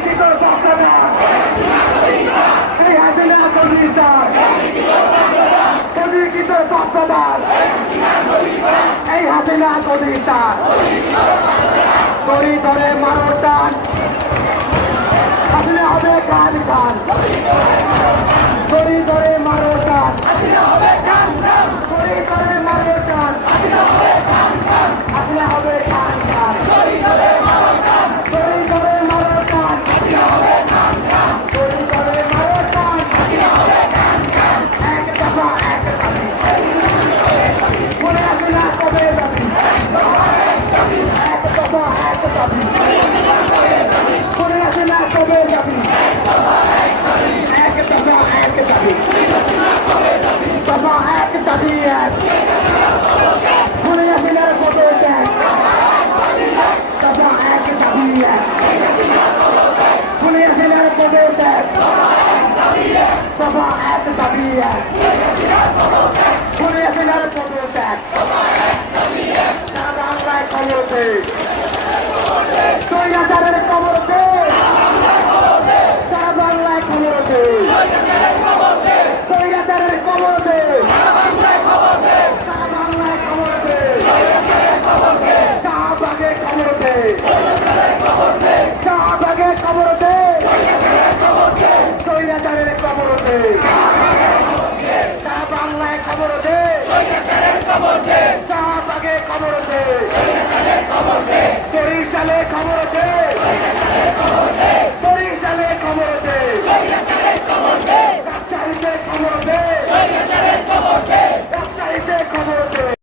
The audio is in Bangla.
পরিচিত চক্ররা এই হাসিনা সন্ধিতার পরিচিত চক্রদার এই হাসিনা সন্ধিতার তরি ধরে মারো টান হাসিনা হবে কান কান তরি ধরে মারো টান তরি ধরে মারো টান হাসিনা হবে কান কান তরি ধরে মারো টান তরি ধরে মারো টান তরি ধরে মারো টান এক দফা এক দাবি মনে আছে না কবে দাবি এক দফা এক দাবি মনে আছে না কবে দাবি এক দফা এক দাবি দফা এক দাবি এক মনে আছে না কবে দেখ দফা এক দাবি এক মনে আছে না কবে দেখ দফা এক দাবি এক মনে আছে না কবে দেখ সারা বাংলায় খবর দে স্বৈরাচারের খবর দে সারা বাংলায় খবর দে স্বৈরাচারের খবর দে সারা বাংলায় খবর দে শাহবাগে খবর দে শাহবাগে খবর দে স্বৈরাচারের খবর দে সারা বাংলায় খবর দে শাহবাগে খবর দে বরিশালে খবর দে